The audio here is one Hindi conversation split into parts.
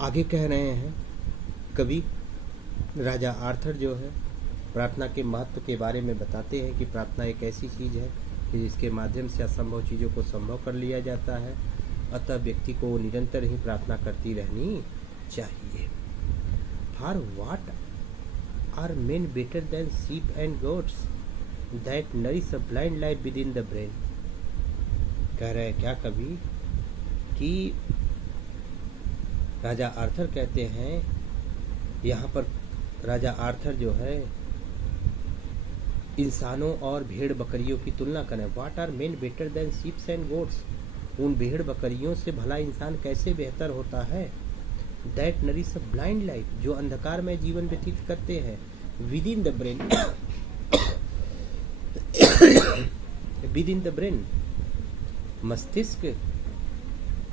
आगे कह रहे हैं कवि राजा आर्थर जो है प्रार्थना के महत्व के बारे में बताते हैं कि प्रार्थना एक ऐसी चीज़ है कि जिसके माध्यम से असंभव चीज़ों को संभव कर लिया जाता है। अतः व्यक्ति को निरंतर ही प्रार्थना करती रहनी चाहिए। For what are men better than sheep and goats that nourish a blind life within the brain। कह रहे हैं क्या कवि कि राजा आर्थर कहते हैं, यहाँ पर राजा आर्थर जो है इंसानों और भेड़ बकरियों की तुलना करें। What are men better than sheep and goats, उन भेड़ बकरियों से भला इंसान कैसे बेहतर होता है। That nourish a blind life, जो अंधकार में जीवन व्यतीत करते हैं। With in the brain, with in the brain, मस्तिष्क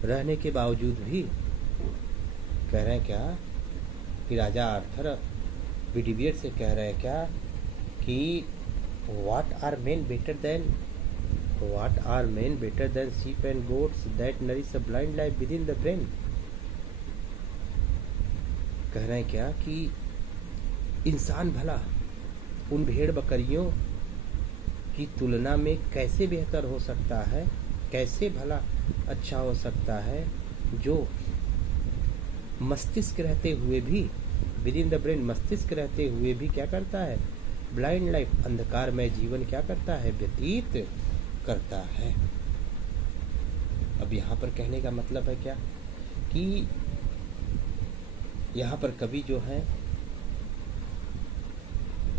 रहने के बावजूद भी कह रहे हैं क्या कि राजा आर्थर विडिवियर से कह रहे हैं क्या कि what are men better than sheep and goats that nourish a blind life within the brain। कह रहे हैं क्या कि इंसान भला उन भेड़ बकरियों की तुलना में कैसे बेहतर हो सकता है, कैसे भला अच्छा हो सकता है, जो मस्तिष्क रहते हुए भी, विद इन द ब्रेन, मस्तिष्क रहते हुए भी क्या करता है, ब्लाइंड लाइफ, अंधकार में जीवन क्या करता है, व्यतीत करता है। अब यहाँ पर कहने का मतलब है क्या कि यहाँ पर कवि जो है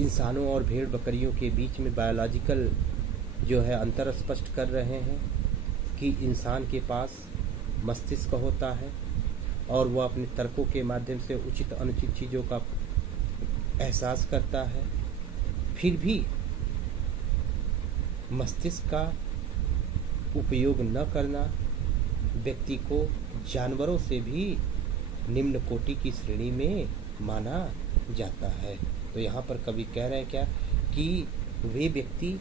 इंसानों और भेड़ बकरियों के बीच में बायोलॉजिकल जो है अंतर स्पष्ट कर रहे हैं कि इंसान के पास मस्तिष्क होता है और वह अपने तर्कों के माध्यम से उचित अनुचित चीज़ों का एहसास करता है। फिर भी मस्तिष्क का उपयोग न करना व्यक्ति को जानवरों से भी निम्न कोटि की श्रेणी में माना जाता है। तो यहाँ पर कवि कह रहे हैं क्या कि वे व्यक्ति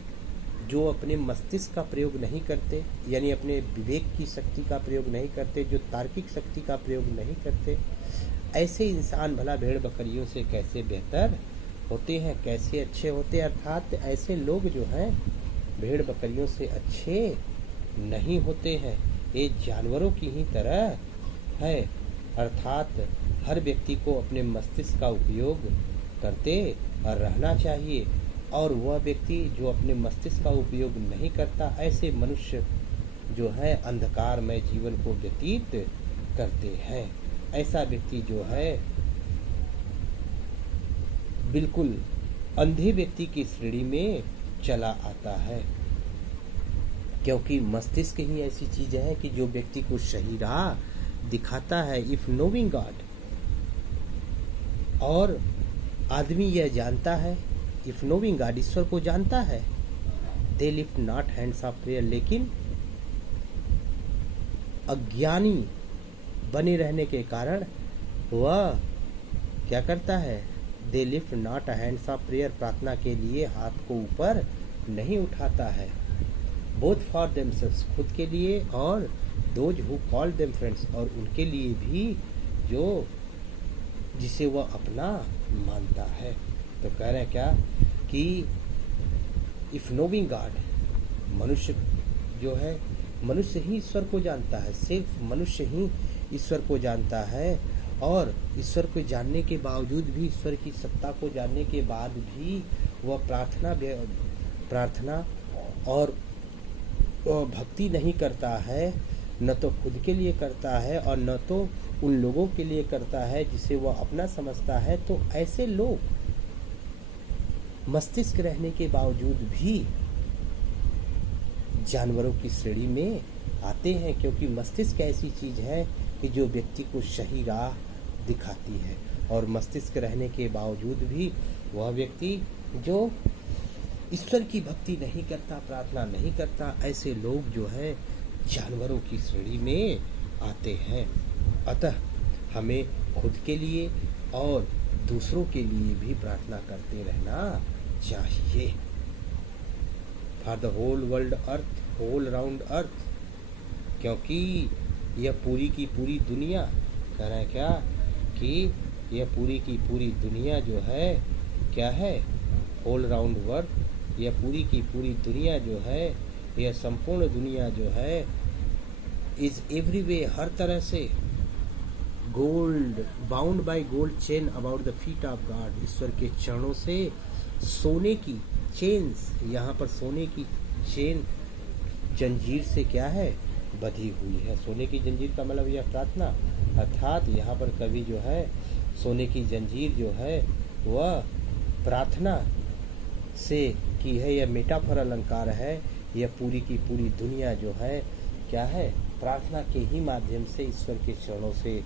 जो अपने मस्तिष्क का प्रयोग नहीं करते, यानी अपने विवेक की शक्ति का प्रयोग नहीं करते, जो तार्किक शक्ति का प्रयोग नहीं करते, ऐसे इंसान भला भेड़ बकरियों से कैसे बेहतर होते हैं, कैसे अच्छे होते हैं। अर्थात ऐसे लोग जो हैं भेड़ बकरियों से अच्छे नहीं होते हैं, ये जानवरों की ही तरह है। अर्थात हर व्यक्ति को अपने मस्तिष्क का उपयोग करते रहना चाहिए, और वह व्यक्ति जो अपने मस्तिष्क का उपयोग नहीं करता, ऐसे मनुष्य जो है अंधकार में जीवन को व्यतीत करते हैं। ऐसा व्यक्ति जो है बिल्कुल अंधे व्यक्ति की श्रेणी में चला आता है, क्योंकि मस्तिष्क ही ऐसी चीज है कि जो व्यक्ति को सही राह दिखाता है। इफ नोविंग गॉड, और आदमी यह जानता है, इफ नोविंग गॉड, ईश्वर को जानता है, they lift not hands of prayer, लेकिन अज्ञानी बने रहने के कारण वह क्या करता है, they lift not hands of prayer, प्रार्थना के लिए हाथ को ऊपर नहीं उठाता है। बोथ फॉर देमसेल्व्स, खुद के लिए, और those who call them friends, और उनके लिए भी जो जिसे वह अपना मानता है। तो कह रहे हैं क्या कि इफ नोविंग गॉड, मनुष्य जो है, मनुष्य ही ईश्वर को जानता है, सिर्फ मनुष्य ही ईश्वर को जानता है, और ईश्वर को जानने के बावजूद भी, ईश्वर की सत्ता को जानने के बाद भी वह प्रार्थना और भक्ति नहीं करता है, न तो खुद के लिए करता है और न तो उन लोगों के लिए करता है जिसे वह अपना समझता है। तो ऐसे लोग मस्तिष्क रहने के बावजूद भी जानवरों की श्रेणी में आते हैं, क्योंकि मस्तिष्क ऐसी चीज है कि जो व्यक्ति को सही राह दिखाती है, और मस्तिष्क रहने के बावजूद भी वह व्यक्ति जो ईश्वर की भक्ति नहीं करता, प्रार्थना नहीं करता, ऐसे लोग जो है जानवरों की श्रेणी में आते हैं। अतः हमें खुद के लिए और दूसरों के लिए भी प्रार्थना करते रहना चाहिए। For the whole world earth, whole round earth, क्योंकि यह पूरी की पूरी दुनिया, कह रहे हैं क्या कि यह पूरी की पूरी दुनिया जो है क्या है, ऑल राउंड वर्ल्ड, यह पूरी की पूरी दुनिया जो है, यह संपूर्ण दुनिया जो है, इज एवरीवे, हर तरह से gold, bound by gold chain about the feet of God, ईश्वर के चरणों से सोने की चेन्स, यहाँ पर सोने की चेन जंजीर से क्या है, बधी हुई है। सोने की जंजीर का मतलब यह प्रार्थना, अर्थात यहाँ पर कवि जो है सोने की जंजीर जो है वह प्रार्थना से की है। यह मेटाफर अलंकार है। यह पूरी की पूरी दुनिया जो है क्या है, प्रार्थना के ही माध्यम से ईश्वर के चरणों से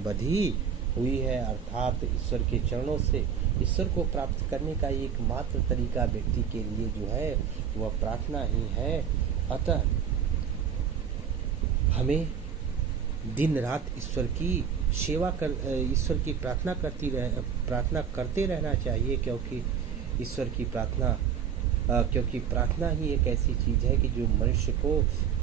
बधी हुई है। अर्थात ईश्वर के चरणों से ईश्वर को प्राप्त करने का एकमात्र तरीका व्यक्ति के लिए जो है वह प्रार्थना ही है। अतः हमें दिन रात ईश्वर की सेवा कर, ईश्वर की प्रार्थना करते रहना चाहिए, क्योंकि ईश्वर की प्रार्थना क्योंकि प्रार्थना ही एक ऐसी चीज़ है कि जो मनुष्य को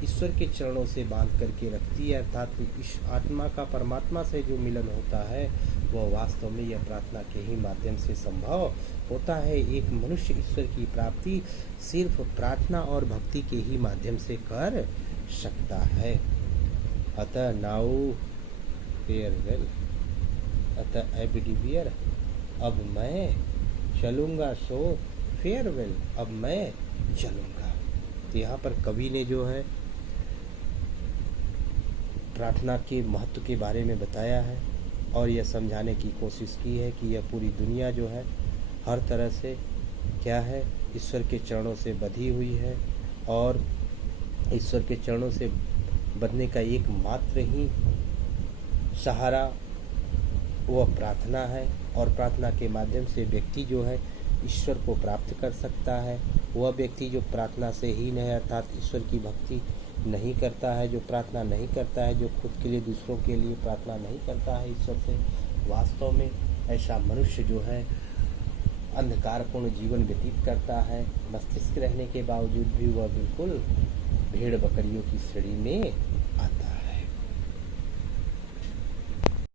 ईश्वर के चरणों से बांध करके रखती है। अर्थात इस आत्मा का परमात्मा से जो मिलन होता है वह वास्तव में यह प्रार्थना के ही माध्यम से संभव होता है। एक मनुष्य ईश्वर की प्राप्ति सिर्फ प्रार्थना और भक्ति के ही माध्यम से कर सकता है। अतः नाउ फेयरवेल, अतः एबिडिवियर, अब मैं चलूँगा, सो फेयरवेल, अब मैं चलूँगा। तो यहाँ पर कवि ने जो है प्रार्थना के महत्व के बारे में बताया है और यह समझाने की कोशिश की है कि यह पूरी दुनिया जो है हर तरह से क्या है, ईश्वर के चरणों से बधी हुई है और ईश्वर के चरणों से बधने का एकमात्र ही सहारा वह प्रार्थना है। और प्रार्थना के माध्यम से व्यक्ति जो है ईश्वर को प्राप्त कर सकता है। वह व्यक्ति जो प्रार्थना से हीन है, अर्थात ईश्वर की भक्ति नहीं करता है, जो प्रार्थना नहीं करता है, जो खुद के लिए दूसरों के लिए प्रार्थना नहीं करता है ईश्वर से, वास्तव में ऐसा मनुष्य जो है अंधकारपूर्ण जीवन व्यतीत करता है। मस्तिष्क रहने के बावजूद भी वह बिल्कुल भेड़ बकरियों की श्रेणी में